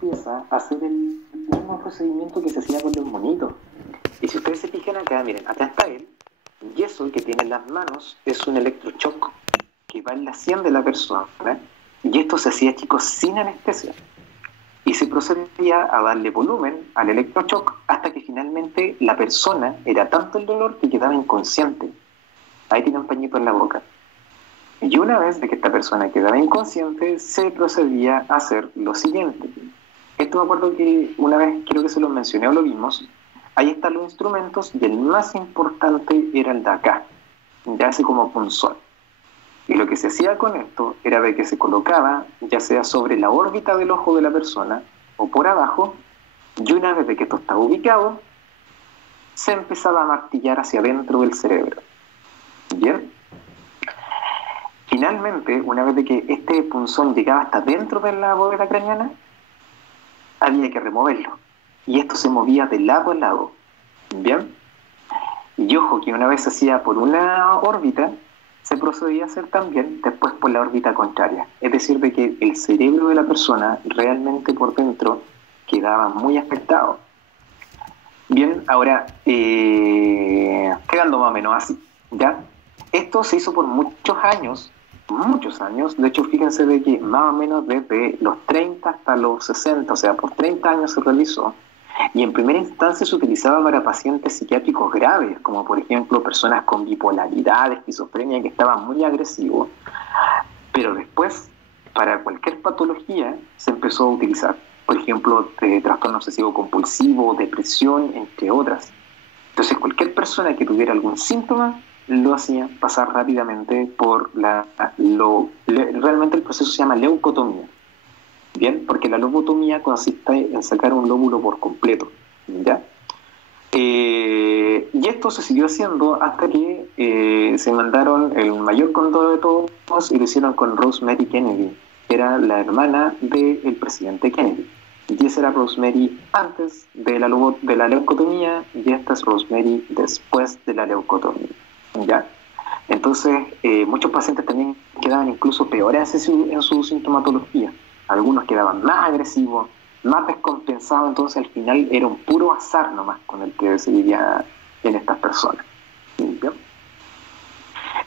empieza a hacer el mismo procedimiento que se hacía con los monitos. Y si ustedes se fijan acá, miren, acá está él, y eso que tiene en las manos es un electroshock que va en la sien de la persona, y esto se hacía, chicos, sin anestesia. Y se procedía a darle volumen al electroshock hasta que finalmente la persona, era tanto el dolor que quedaba inconsciente. Ahí tiene un pañito en la boca. Y una vez de que esta persona quedaba inconsciente, se procedía a hacer lo siguiente. Esto me acuerdo que una vez, creo que se lo mencioné o lo vimos. Ahí están los instrumentos y el más importante era el de acá, ya hace como punzón. Y lo que se hacía con esto era de que se colocaba, ya sea sobre la órbita del ojo de la persona o por abajo, y una vez de que esto estaba ubicado, se empezaba a martillar hacia adentro del cerebro. ¿Bien? Finalmente, una vez de que este punzón llegaba hasta dentro de la bóveda craneana, había que removerlo. Y esto se movía de lado a lado. ¿Bien? Y ojo, que una vez se hacía por una órbita, se procedía a hacer también después por la órbita contraria. Es decir, de que el cerebro de la persona realmente por dentro quedaba muy afectado. Bien, ahora, quedando más o menos así, ¿ya? Esto se hizo por muchos años, de hecho fíjense de que más o menos desde los 30 hasta los 60, o sea, por 30 años se realizó, y en primera instancia se utilizaba para pacientes psiquiátricos graves, como por ejemplo personas con bipolaridad, esquizofrenia, que estaban muy agresivos, pero después, para cualquier patología, se empezó a utilizar, por ejemplo, trastorno obsesivo compulsivo, depresión, entre otras. Entonces, cualquier persona que tuviera algún síntoma, lo hacía pasar rápidamente por realmente el proceso se llama leucotomía. Bien, porque la lobotomía consiste en sacar un lóbulo por completo, ¿ya? Y esto se siguió haciendo hasta que se mandaron el mayor condoro de todos y lo hicieron con Rosemary Kennedy, que era la hermana del presidente Kennedy. Y esa era Rosemary antes de la leucotomía y esta es Rosemary después de la leucotomía, ¿ya? Entonces, muchos pacientes también quedaban incluso peores en su sintomatología. Algunos quedaban más agresivos, más descompensados, entonces al final era un puro azar nomás con el que se vivía en estas personas. ¿Bien?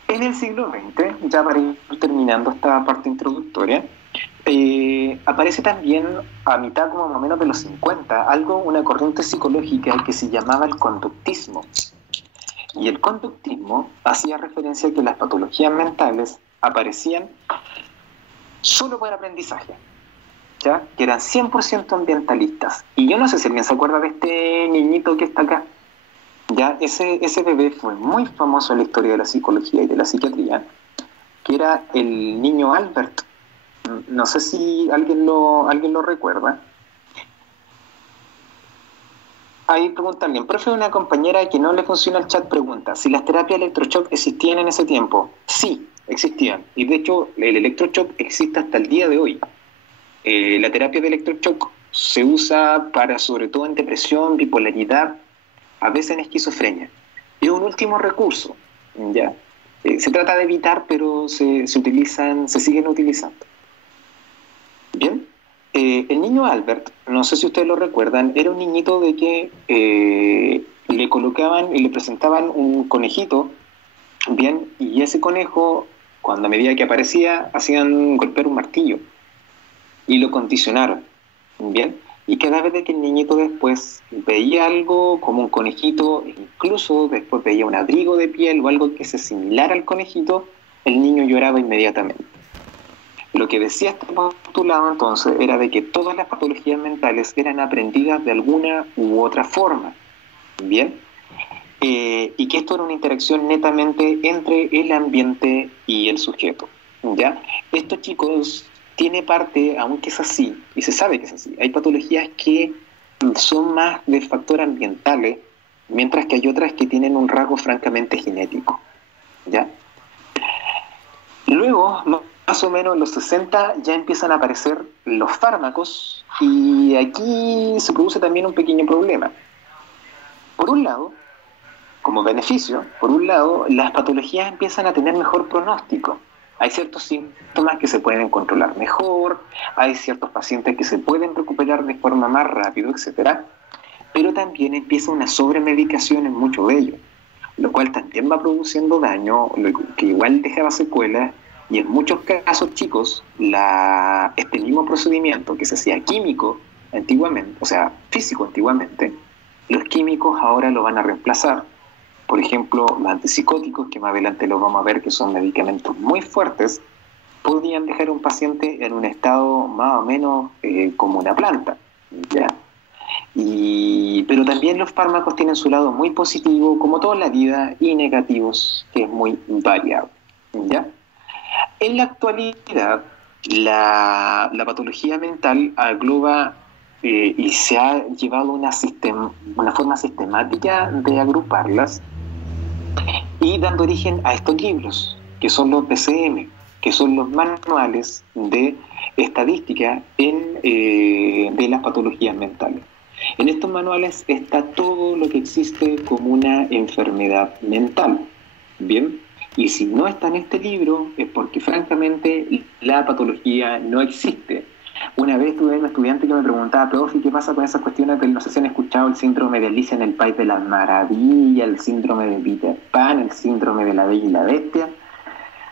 En el siglo XX, ya para ir terminando esta parte introductoria, aparece también a mitad como más o menos de los 50, una corriente psicológica que se llamaba el conductismo. Y el conductismo hacía referencia a que las patologías mentales aparecían solo por aprendizaje, ¿ya? Que eran 100% ambientalistas. Y yo no sé si alguien se acuerda de este niñito que está acá. Ya, ese bebé fue muy famoso en la historia de la psicología y de la psiquiatría, que era el niño Albert. No sé si alguien lo recuerda. Ahí pregunta alguien, profe, una compañera que no le funciona el chat pregunta, si las terapias de electroshock existían en ese tiempo. Sí, existían. Y de hecho, el electroshock existe hasta el día de hoy. La terapia de electroshock se usa para, sobre todo en depresión, bipolaridad, a veces en esquizofrenia. Es un último recurso, ¿ya? Se trata de evitar, pero se siguen utilizando. Bien. El niño Albert, no sé si ustedes lo recuerdan, era un niñito de que le colocaban y le presentaban un conejito, bien, y ese conejo, cuando a medida que aparecía, hacían golpear un martillo y lo condicionaron, bien, y cada vez de que el niñito después veía algo como un conejito, incluso después veía un abrigo de piel o algo que se similara al conejito, el niño lloraba inmediatamente. Lo que decía este postulado entonces era de que todas las patologías mentales eran aprendidas de alguna u otra forma, ¿bien? Y que esto era una interacción netamente entre el ambiente y el sujeto, ¿ya? Esto, chicos, tiene parte, aunque es así, y se sabe que es así, hay patologías que son más de factor ambientales, mientras que hay otras que tienen un rasgo francamente genético, ¿ya? Luego, más o menos en los 60 ya empiezan a aparecer los fármacos y aquí se produce también un pequeño problema. Por un lado, como beneficio, las patologías empiezan a tener mejor pronóstico. Hay ciertos síntomas que se pueden controlar mejor, hay ciertos pacientes que se pueden recuperar de forma más rápida, etcétera, pero también empieza una sobremedicación en muchos de ellos, lo cual también va produciendo daño, que igual dejaba secuelas, y en muchos casos, chicos, este mismo procedimiento que se hacía químico antiguamente, o sea, físico antiguamente, los químicos ahora lo van a reemplazar. Por ejemplo, los antipsicóticos, que más adelante los vamos a ver, que son medicamentos muy fuertes, podían dejar a un paciente en un estado más o menos como una planta, ¿ya? Pero también los fármacos tienen su lado muy positivo, como toda la vida, y negativos, que es muy variable, ¿ya? En la actualidad, la patología mental agloba y se ha llevado una forma sistemática de agruparlas y dando origen a estos libros, que son los DCM, que son los manuales de estadística de las patologías mentales. En estos manuales está todo lo que existe como una enfermedad mental, ¿bien? Y si no está en este libro es porque francamente la patología no existe. Una vez tuve un estudiante que me preguntaba, profe, ¿qué pasa con esas cuestiones no sé si han escuchado el síndrome de Alicia en el País de las Maravillas, el síndrome de Peter Pan, el síndrome de la Bella y la Bestia?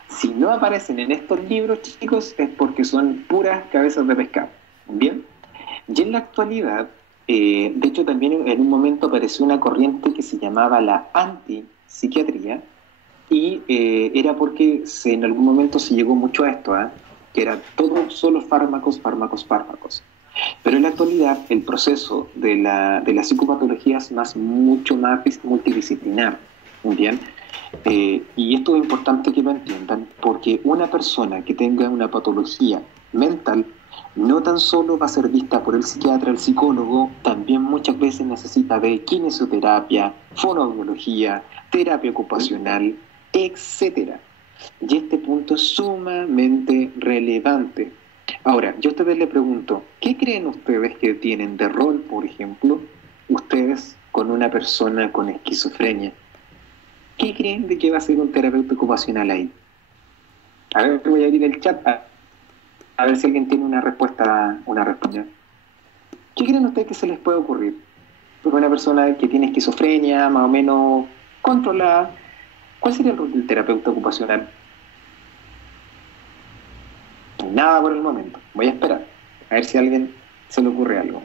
Si no aparecen en estos libros, chicos, es porque son puras cabezas de pescado, ¿bien? Y en la actualidad, de hecho también en un momento apareció una corriente que se llamaba la antipsiquiatría, y era porque en algún momento se llegó mucho a esto, que era todo solo fármacos, fármacos, fármacos. Pero en la actualidad el proceso de la psicopatología es mucho más multidisciplinar, ¿bien? Y esto es importante que lo entiendan, porque una persona que tenga una patología mental no tan solo va a ser vista por el psiquiatra, el psicólogo, también muchas veces necesita de kinesioterapia, fonoaudiología, terapia ocupacional, etcétera. Y este punto es sumamente relevante. Ahora, yo a ustedes les pregunto, ¿qué creen ustedes que tienen de rol, por ejemplo, ustedes con una persona con esquizofrenia? ¿Qué creen de que va a ser un terapeuta ocupacional ahí? A ver, voy a abrir el chat a ver si alguien tiene una respuesta. ¿Qué creen ustedes que se les puede ocurrir? Porque una persona que tiene esquizofrenia, más o menos controlada, ¿cuál sería el rol del terapeuta ocupacional? Nada por el momento. Voy a esperar a ver si a alguien se le ocurre algo.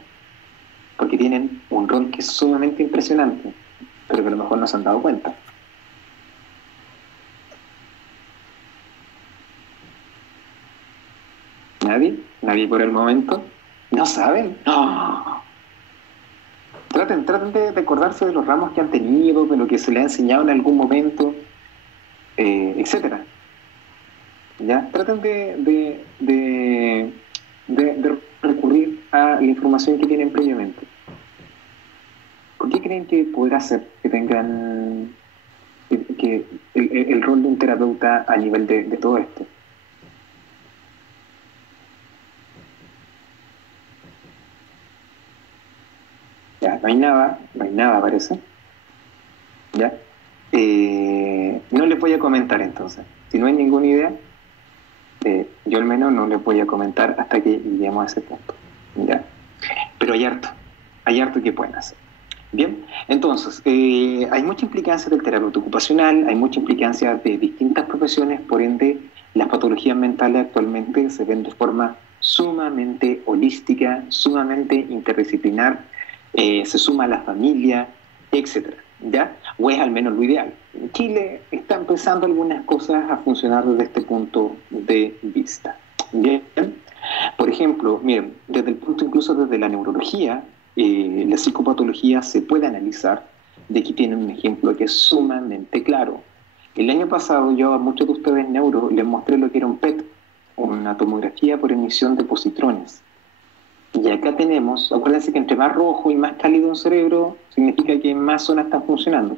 Porque tienen un rol que es sumamente impresionante, pero que a lo mejor no se han dado cuenta. ¿Nadie? ¿Nadie por el momento? ¿No saben? ¡No! Traten de acordarse de los ramos que han tenido, de lo que se les ha enseñado en algún momento, etcétera. ¿Ya? Traten de recurrir a la información que tienen previamente. ¿Por qué creen que podrá ser que tengan que el rol de un terapeuta a nivel de todo esto? Ya, no hay nada parece. ¿Ya? No les voy a comentar entonces. Si no hay ninguna idea, yo al menos no les voy a comentar hasta que lleguemos a ese punto. ¿Ya? Pero hay harto que pueden hacer. Bien, entonces, hay mucha implicancia del terapeuta ocupacional, hay mucha implicancia de distintas profesiones, por ende, las patologías mentales actualmente se ven de forma sumamente holística, sumamente interdisciplinar, se suma a la familia, etcétera, ¿ya? O es al menos lo ideal. En Chile están empezando algunas cosas a funcionar desde este punto de vista. Bien, por ejemplo, miren, desde el punto incluso desde la neurología, la psicopatología se puede analizar. De aquí tienen un ejemplo que es sumamente claro. El año pasado yo a muchos de ustedes neuro les mostré lo que era un PET, una tomografía por emisión de positrones. Y acá tenemos, acuérdense que entre más rojo y más cálido un cerebro, significa que más zonas están funcionando.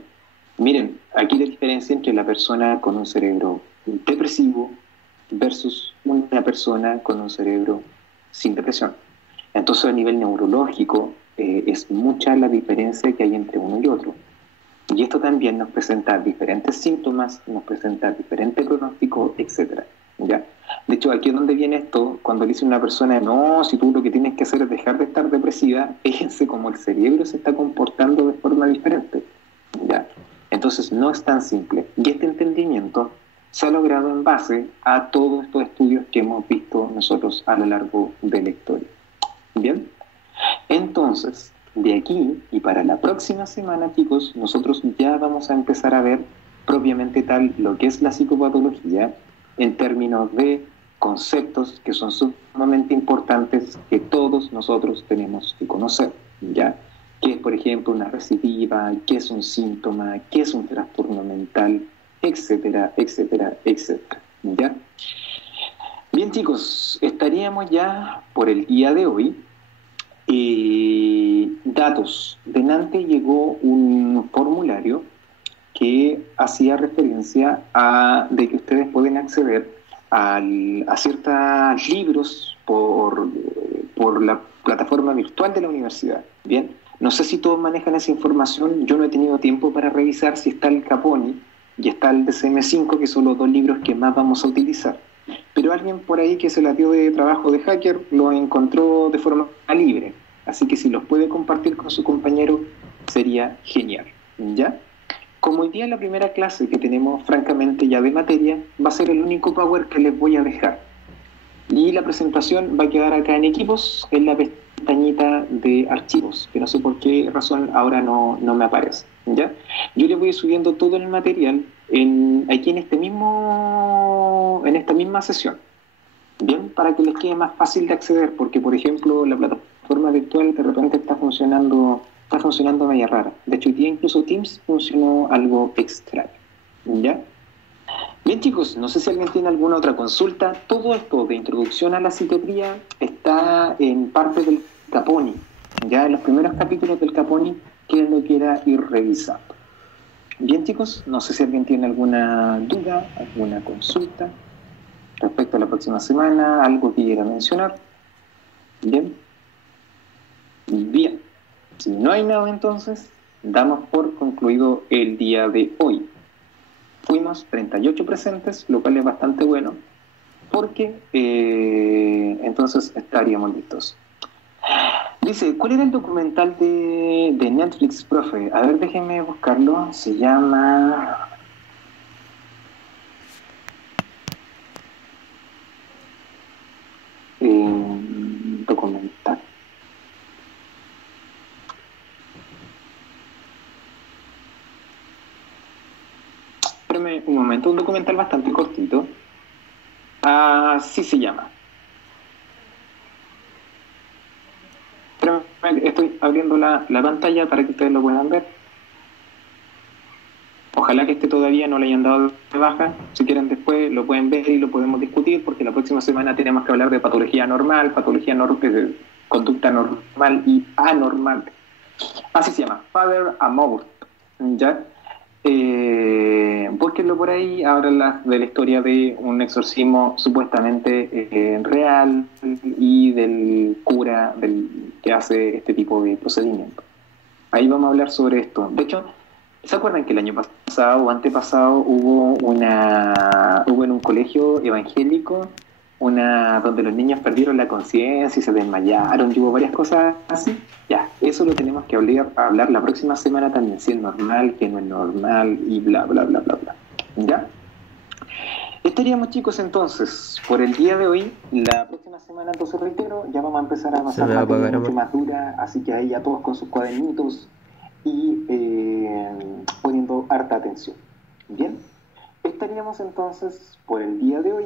Miren, aquí la diferencia entre la persona con un cerebro depresivo versus una persona con un cerebro sin depresión. Entonces a nivel neurológico es mucha la diferencia que hay entre uno y otro. Y esto también nos presenta diferentes síntomas, nos presenta diferentes pronósticos, etc. ¿ya? De hecho, aquí es donde viene esto, cuando le dice a una persona, no, si tú lo que tienes que hacer es dejar de estar depresiva, fíjense cómo el cerebro se está comportando de forma diferente, ¿ya? Entonces, no es tan simple. Y este entendimiento se ha logrado en base a todos estos estudios que hemos visto nosotros a lo largo de la historia. ¿Bien? Entonces, de aquí y para la próxima semana, chicos, nosotros ya vamos a empezar a ver propiamente tal lo que es la psicopatología en términos de conceptos que son sumamente importantes que todos nosotros tenemos que conocer, ¿ya? ¿Qué es, por ejemplo, una recidiva? ¿Qué es un síntoma? ¿Qué es un trastorno mental? Etcétera, etcétera, etcétera, ¿ya? Bien, chicos, estaríamos ya por el día de hoy. Datos. Delante llegó un formulario que hacía referencia a de que ustedes pueden acceder a ciertos libros por la plataforma virtual de la universidad. Bien, no sé si todos manejan esa información, yo no he tenido tiempo para revisar si está el Caponi y está el DCM5, que son los dos libros que más vamos a utilizar. Pero alguien por ahí que se la dio de trabajo de hacker lo encontró de forma libre. Así que si los puede compartir con su compañero, sería genial. ¿Ya? Como hoy día la primera clase que tenemos francamente ya de materia, va a ser el único power que les voy a dejar. Y la presentación va a quedar acá en equipos, en la pestañita de archivos, que no sé por qué razón ahora no me aparece. ¿Ya? Yo les voy subiendo todo el material aquí en esta misma sesión. Bien, para que les quede más fácil de acceder, porque por ejemplo la plataforma virtual de repente está funcionando media rara. De hecho, hoy día incluso Teams funcionó algo extraño. ¿Ya? Bien, chicos, no sé si alguien tiene alguna otra consulta. Todo esto de introducción a la psiquiatría está en parte del Caponi. Ya en los primeros capítulos del Caponi, que es lo que era ir revisando. Bien, chicos, no sé si alguien tiene alguna duda, alguna consulta respecto a la próxima semana, algo que quiera mencionar. Bien. Bien. Si no hay nada, entonces, damos por concluido el día de hoy. Fuimos 38 presentes, lo cual es bastante bueno, porque entonces estaríamos listos. Dice, ¿cuál era el documental de Netflix, profe? A ver, déjenme buscarlo. Se llama... documental. Espérame un momento, un documental bastante cortito. Así se llama. Espérame, estoy abriendo la pantalla para que ustedes lo puedan ver. Ojalá que este todavía no le hayan dado de baja. Si quieren después lo pueden ver y lo podemos discutir, porque la próxima semana tenemos que hablar de patología normal, conducta normal y anormal. Así se llama, Father Amorth, ¿ya? Búsquenlo por ahí, hablan de la historia de un exorcismo supuestamente real y del cura que hace este tipo de procedimiento. Ahí vamos a hablar sobre esto. De hecho, ¿se acuerdan que el año pasado o antepasado hubo en un colegio evangélico donde los niños perdieron la conciencia y se desmayaron y hubo varias cosas así? Ya, eso lo tenemos que hablar la próxima semana también, si es normal, que no es normal y bla, bla, bla, bla, bla. ¿Ya? Estaríamos, chicos, entonces, por el día de hoy. La próxima semana, entonces reitero, ya vamos a empezar a pasar materia mucho más dura, así que ahí ya todos con sus cuadernitos y poniendo harta atención. Bien, estaríamos entonces por el día de hoy